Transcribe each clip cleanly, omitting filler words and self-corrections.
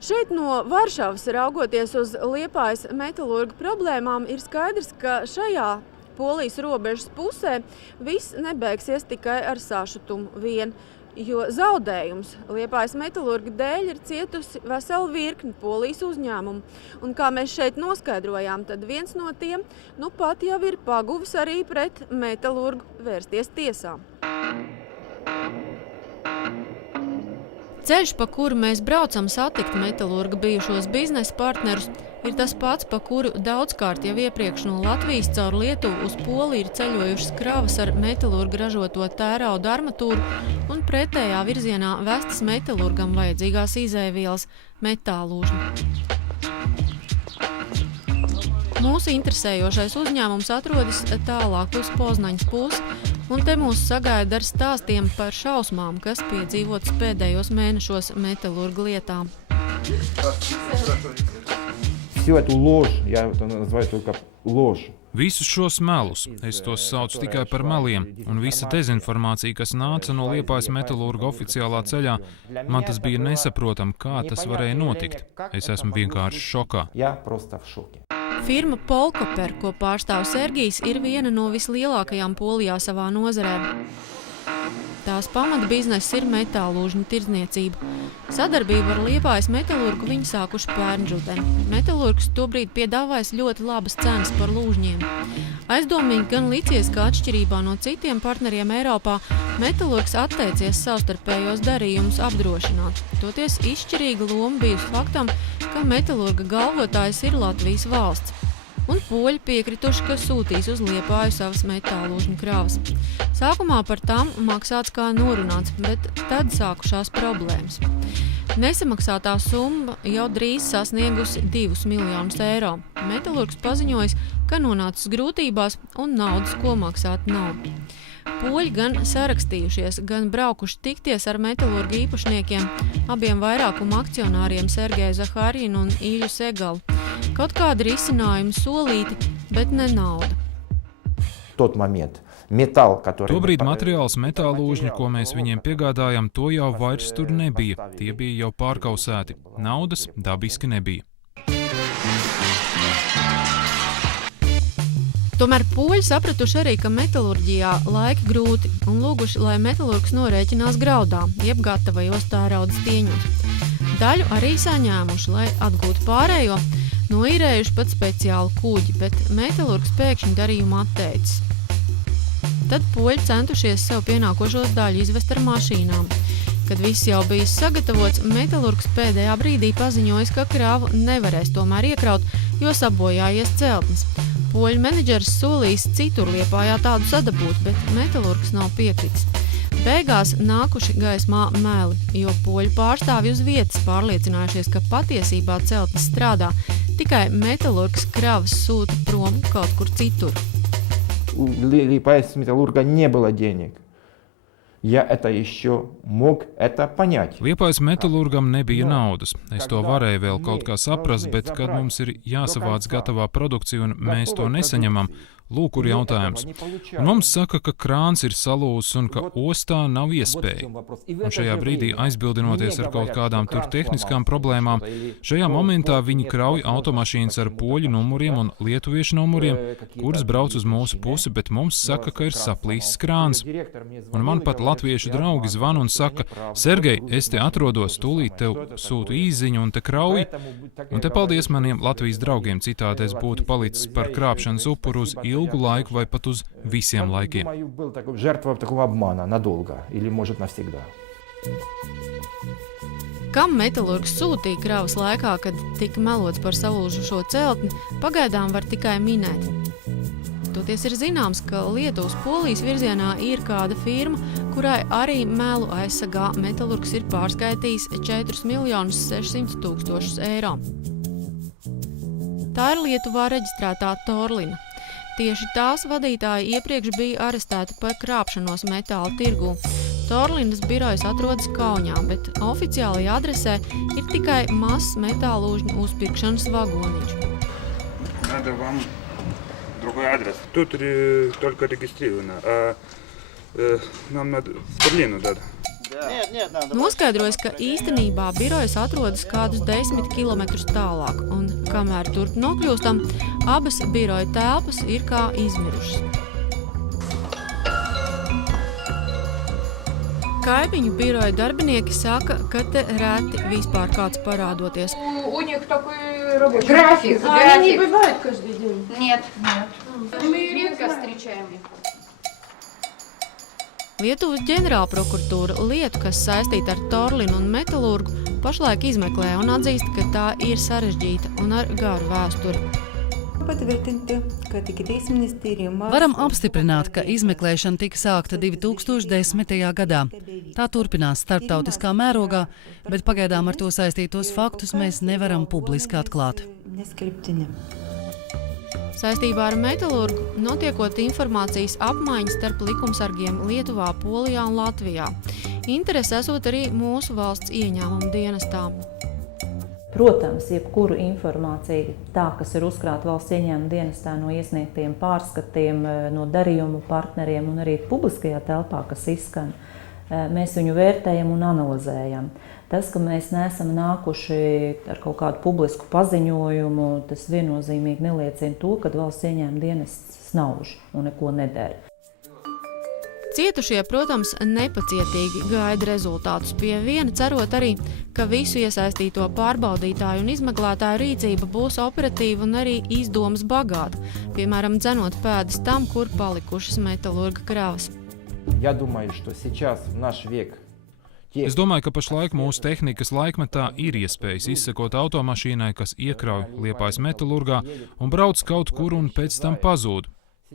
Šeit no Varšavas raugoties uz Liepājas metalurgu problēmām ir skaidrs, ka šajā Polijas robežas pusē viss nebeigsies tikai ar sašutumu vien, jo zaudējums Liepājas metalurga dēļ ir cietusi vesela virkni Polijas uzņēmumu. Un kā mēs šeit noskaidrojām, tad viens no tiem nu pat jau ir paguvis arī pret metalurgu vērsties tiesā. Ceļš, pa kuru mēs braucam satikt metalurga bijušos biznesa partnerus, ir tas pats, pa kuru daudzkārt jau iepriekš no Latvijas caur Lietuvu uz Poliju ir ceļojušas kravas ar metalurga ražoto tērauda armatūru un pretējā virzienā vestas metalurgam vajadzīgās izēvielas metālūžņi. Mūsu interesējošais uzņēmums atrodas tālāk uz Poznaņas pusi, un te mūs sagaida ar stāstiem par šausmām, kas piedzīvotas pēdējos mēnešos metalurga lietā. Visus šos melus, es tos saucu tikai par meliem, un visa dezinformācija, kas nāca no Liepājas metalurga oficiālā ceļā, man tas bija nesaprotam, kā tas varēja notikt. Es esmu vienkārši šokā. Firma Polkoper, ko pārstāv Sergijs, ir viena no vislielākajām Polijā savā nozarē. Tās pamatbizness ir metālūžņu tirdzniecība. Sadarbību ar Liepājas metalurgu viņi sākuši pērnžudeni. Metalurgs tobrīd piedāvājas ļoti labas cenas par lūžņiem. Aizdomīgi gan licies, ka atšķirībā no citiem partneriem Eiropā, metalurgs atteicies savstarpējos darījumus apdrošināt. Toties izšķirīga loma bijusi faktam, ka metalurga galvotājs ir Latvijas valsts. Un poļi piekrituši, ka sūtīs uz Liepāju savas metālūžņu kravas. Sākumā par tām maksāts kā norunāts, bet tad sākušās problēmas. Nesamaksātā summa jau drīz sasniegusi 2 miljonus eiro. Metalurgs paziņojis, ka nonācis grūtībās un naudas, ko maksāt nav. Poļi gan sarakstījušies, gan braukuši tikties ar metalurgu īpašniekiem, abiem vairākuma akcionāriem Sergeju Zahārinu un Īļu Segalu. Kaut kādi risinājumi solīti, bet ne nauda. Tobrīd materiāls metālūžņi, ko mēs viņiem piegādājam, to jau vairs tur nebija. Tie bija jau pārkausēti. Naudas dabiski nebija. Tomēr poļi sapratuši arī, ka metalurģijā laiki grūti un lūguši, lai metalurgs norēķinās graudā, jeb gatavajos tērauda stieņos. Daļu arī saņēmuši, lai atgūtu pārējo, noīrējuši pat speciālu kuģi, bet metalurgs pēkšņi darījumu atteicis. Tad poļi centušies sev pienākošos daļu izvest ar mašīnām. Kad viss jau bijis sagatavots, metalurgs pēdējā brīdī paziņojis, ka kravu nevarēs tomēr iekraut, jo sabojājies celtnis. Poļu menedžers solījis citur Liepājā tādu sadabūt, bet metalurgs nav piekritis. Beigās nākuši gaismā meli, jo poļu pārstāvji uz vietas pārliecinājušies, ka patiesībā celtnis strādā, tikai metalurgs kravas sūta prom kaut kur citur. Liepājas metalurga не было денег. Я это еще мог это понять. Liepājas metalurgam nebija naudas. Es to varēju vēl kaut kā saprast, bet kad mums ir jāsavāc gatavā produkcija un mēs to nesaņemam, lūk, kur jautājums. Un mums saka, ka krāns ir salūzis un ka ostā nav iespēja. Un šajā brīdī, aizbildinoties ar kaut kādām tur tehniskām problēmām, šajā momentā viņi krauj automašīnas ar poļu numuriem un lietuviešu numuriem, kuras brauc uz mūsu pusi, bet mums saka, ka ir saplīsis krāns. Un man pat latviešu draugi zvana un saka: Sergej, es te atrodos, tūlīt tev sūtu īziņu un te krauj. Un te paldies maniem Latvijas draugiem, citādi es būtu palicis par krāpšanas upuru uz ilgu laiku vai pat uz visiem laikiem. Kam metalurgs sūtīja kravas laikā, kad tika melots par salūžušo celtni, pagaidām var tikai minēt. Toties ir zināms, ka Lietuvas Polijas virzienā ir kāda firma, kurai arī melu aizsargā metalurgs ir pārskaitījis 4 600 000 eiro. Tā ir Lietuvā reģistrētā Torlina. Tieši tās vadītāji iepriekš bija arestēti par krāpšanos metāla tirgū. Torlinas birojas atrodas Kaunijā, bet oficiālajā adresē ir tikai mazs metālūžņu uzpirkšanas vagoniņš. Надо вам другой адрес. Тут только регистрировано, а нам надо в Берлину надо. Noskaidrojas, ka īstenībā birojas atrodas kādus 10 kilometrus tālāk, un kamēr turp nokļūstam, abas biroja telpas ir kā izmirušas. Kaimiņu biroja darbinieki saka, ka te reti vispār kāds parādoties. У них такой рабочий График. Они не бывают каждый день? Нет. Мы редко встречаем их. Lietuvas ģenerālprokuratūra lietu, kas saistīta ar Torlinu un metalurgu, pašlaik izmeklē un atzīst, ka tā ir sarežģīta un ar garu vēsturi. Varam apstiprināt, ka izmeklēšana tika sākta 2010. gadā. Tā turpinās starptautiskā mērogā, bet pagaidām ar to saistītos faktus mēs nevaram publiski atklāt. Saistībā ar metalurgu notiekot informācijas apmaiņas starp likumsargiem Lietuvā, Polijā un Latvijā. Interese esot arī mūsu valsts ieņēmuma dienestām. Protams, jebkuru informāciju tā, kas ir uzkrāta valsts ieņēmuma dienestā no iesniegtiem pārskatiem, no darījumu partneriem un arī publiskajā telpā, kas izskan, mēs viņu vērtējam un analizējam. Tas, ka mēs neesam nākuši ar kaut kādu publisku paziņojumu, tas viennozīmīgi neliecina to, ka valsts ieņēmuma dienests snauž un neko nedara. Cietušie, protams, nepacietīgi gaida rezultātus pie viena, cerot arī, ka visu iesaistīto pārbaudītāju un izmeklētāju rīcība būs operatīva un arī izdomas bagāta, piemēram, dzenot pēdas tam, kur palikušas metalurga kravas. Я думаю, что сейчас, в наш век, Es domāju, ka pašlaik mūsu tehnikas laikmetā ir iespējas izsekot automašīnai, kas iekrauj Liepājas metalurgā un brauc kaut kur un pēc tam pazūd.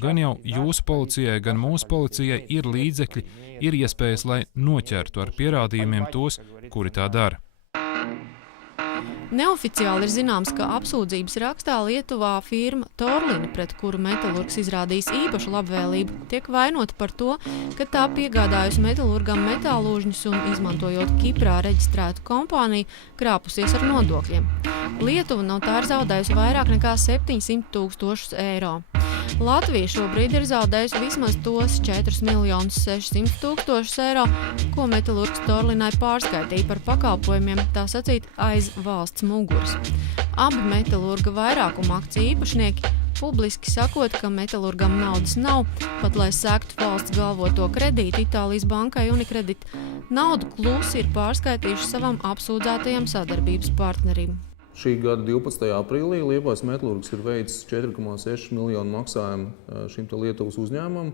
Gan jau jūsu policijai, gan mūsu policijai ir līdzekļi, ir iespējas, lai noķertu ar pierādījumiem tos, kuri tā dara. Neoficiāli ir zināms, ka apsūdzības rakstā Lietuvā firma Torlina, pret kuru metalurgs izrādījis īpašu labvēlību, tiek vainota par to, ka tā piegādājusi metalurgam metālūžņus un, izmantojot Kiprā reģistrētu kompāniju, krāpusies ar nodokļiem. Lietuva no tā ir zaudējusi vairāk nekā 700 000 eiro. Latvija šobrīd ir zaudējusi vismaz tos 4 600 000 eiro, ko metalurgs Torlinai pārskaitīja par pakalpojumiem, tā sacīt, aiz valsts muguras. Abi metalurga vairākuma akciju īpašnieki publiski sakot, ka metalurgam naudas nav, pat lai sektu valsts galvoto kredītu Itālijas bankai Unicredit, naudu klusi ir pārskaitījuši savam apsūdzētajam sadarbības partnerim. Šī gada 12. aprīlī Liepājas metalurgs ir veicis 4,6 miljonu maksājumu šim Lietuvas uzņēmumam,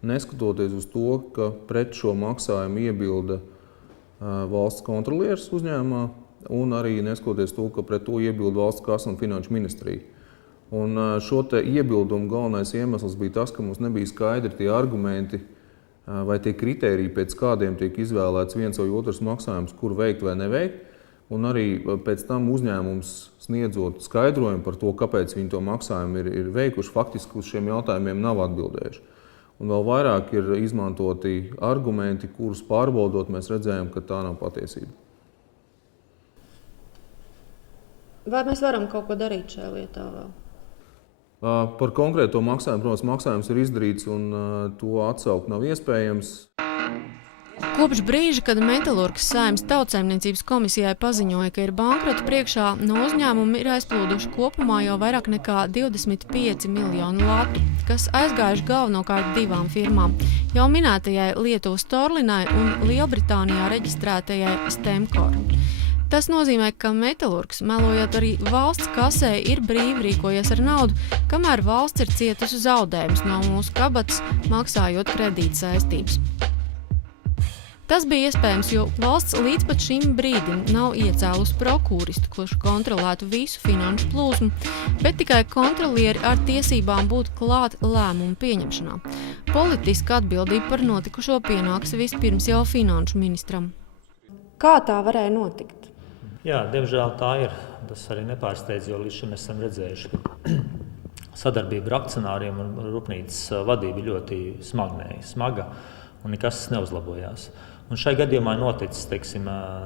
neskatoties uz to, ka pret šo maksājumu iebilda valsts kontrolieris uzņēmumā un arī neskatoties to, ka pret to iebilda valsts kasa un finanšu ministrija. Un šo te iebildumu galvenais iemesls bija tas, ka mums nebija skaidri tie argumenti vai tie kritēriji, pēc kādiem tiek izvēlēts viens vai otrs maksājums, kur veikt vai neveikt. Un arī pēc tam uzņēmums sniedzot skaidrojumu par to, kāpēc viņi to maksājumu ir veikuši, faktiski uz šiem jautājumiem nav atbildējuši. Un vēl vairāk ir izmantoti argumenti, kurus pārbaudot, mēs redzējām, ka tā nav patiesība. Vai mēs varam kaut ko darīt šajā lietā vēl? Par konkrēto maksājumu, protams, maksājums ir izdarīts un to atsaukt nav iespējams. Kopš brīža, kad metalurgs Saeimas Tautsaimniecības komisijai paziņoja, ka ir bankrota priekšā, no uzņēmuma ir aizplūduši kopumā jau vairāk nekā 25 miljonu latu, kas aizgājuši galvenokārt divām firmām – jau minētajai Lietuvas Torlinai un Lielbritānijā reģistrētajai Stemcor. Tas nozīmē, ka metalurgs, melojot arī valsts kasē, ir brīvi rīkojies ar naudu, kamēr valsts ir cietusi zaudējumus no mūsu kabatas, maksājot kredītsaistības. Tas bija iespējams, jo valsts līdz pat šim brīdim nav iecēlusi prokuroristu, kurš kontrolētu visu finanšu plūsmu, bet tikai kontrolieri ar tiesībām būt klāt lēmumu pieņemšanā. Politiska atbildība par notikušo pienāks vispirms jau finanšu ministram. Kā tā varēja notikt? Jā, diemžēl tā ir. Tas arī nepārsteidz, jo līdz šim mēs esam redzējuši, ka sadarbība ar akcionāriem un rūpnīcas vadība ļoti smaga un nekas neuzlabojās. Un šai gadījumā noticis,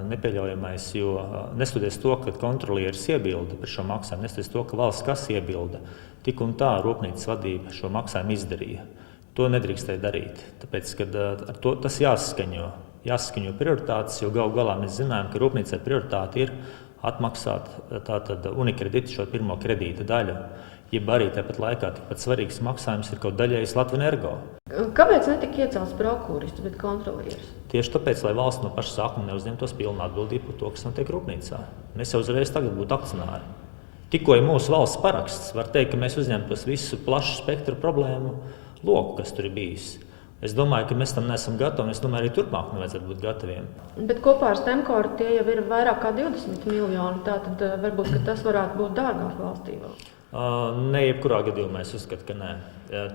nepieļaujamais, jo neskatoties to, ka kontrolieris iebilda par šo maksājumu, neskatoties to, ka valsts kas iebilda, tik un tā rūpnīcas vadība šo maksājumu izdarīja. To nedrīkstēja darīt, tāpēc, ka tas jāsaskaņo. jāsaskaņo prioritātes, jo galu galā mēs zinām, ka rūpnīcai prioritāte ir atmaksāt tātad Unikredita šo pirmo kredīta daļu. Jeb arī tāpat laikā tikpat svarīgs maksājums ir kaut daļējis Latvenergo. Kāpēc netika iecelts prokurors, bet kontrolieris? Tieši tāpēc, lai valsts no paša sākuma neuzņemtos pilnu atbildību par to, kas notiek rūpnīcā. Mēs jau uzreiz tagad būtu akcionāri. Tikko ir mūsu valsts paraksts, var teikt, ka mēs uzņemtos visu plašu spektru problēmu loku, kas tur ir bijis. Es domāju, ka mēs tam neesam gatavi, un es domāju, arī turpmāk nevajadzētu būt gataviem. Bet kopā ar Stemkoru tie jau ir vairāk kā 20 miljoni, tātad varbūt, ka tas varētu būt dārgāk valstī vēl. Ne jebkurā gadījumā es uzskatu, ka nē.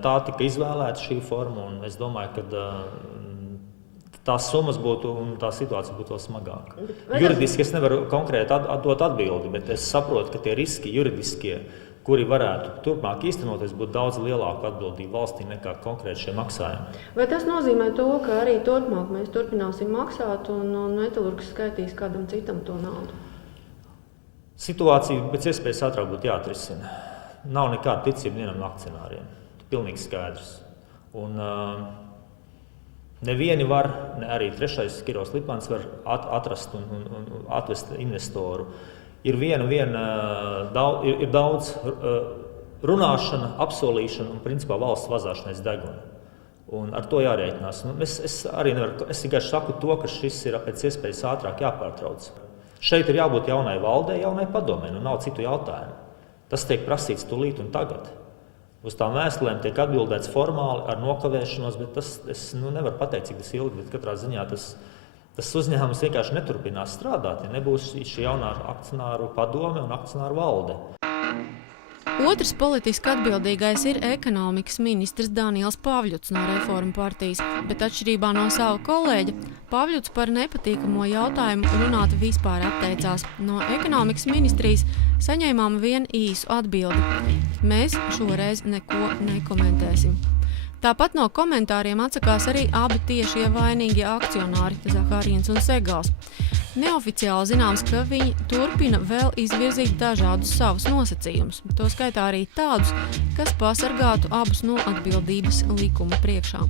Tā tika izvēlēta šī forma, un es domāju, ka tās summas būtu un tā situācija būtu vēl smagāka. Juridiski es nevaru konkrēti dot atbildi, bet es saprotu, ka tie riski juridiskie, kuri varētu turpmāk īstenoties, būtu daudz lielāku atbildību valstī nekā konkrēti šie maksājumi. Vai tas nozīmē to, ka arī turpmāk mēs turpināsim maksāt un metalurgs skaitīs kādam citam to naudu? Situācija pēc iespējas ātrāk būtu jāatrisina. Nav nekāda ticība vienam no akcionāriem. Pilnīgi skaidrs. Un nevieni var, ne arī trešais Kiros Lipmans var atrast un atvest investoru. Ir daudz runāšana, apsolīšana un principā valsts vazāšanais deguna. Un ar to jārēķinās. Es tikai saku to, ka šis ir pēc iespējas ātrāk jāpārtrauc. Šeit ir jābūt jaunai valdei, jaunai padomei, nav citu jautājumu. Tas tiek prasīts tūlīt un tagad. Uz tām vēstulēm tiek atbildēts formāli ar nokavēšanos, bet es nevaru pateikt, cik tas ilgi, bet katrā ziņā tas uzņēmums vienkārši neturpinās strādāt, ja nebūs šī jaunā akcionāru padome un akcionāru valde. Otrs politiski atbildīgais ir ekonomikas ministrs Daniels Pavļuts no Reformu partijas, bet atšķirībā no sava kolēģa, Pavļuts par nepatīkamo jautājumu runāt vispār atteicās. No ekonomikas ministrijas saņēmām vienu īsu atbildi. Mēs šoreiz neko nekomentēsim. Tāpat no komentāriem atsakās arī abi tiešie vainīgie akcionāri Zahāriens un Segals. Neoficiāli zināms, ka viņi turpina vēl izvirzīt dažādus savus nosacījumus, to skaitā arī tādus, kas pasargātu abus no atbildības likuma priekšā.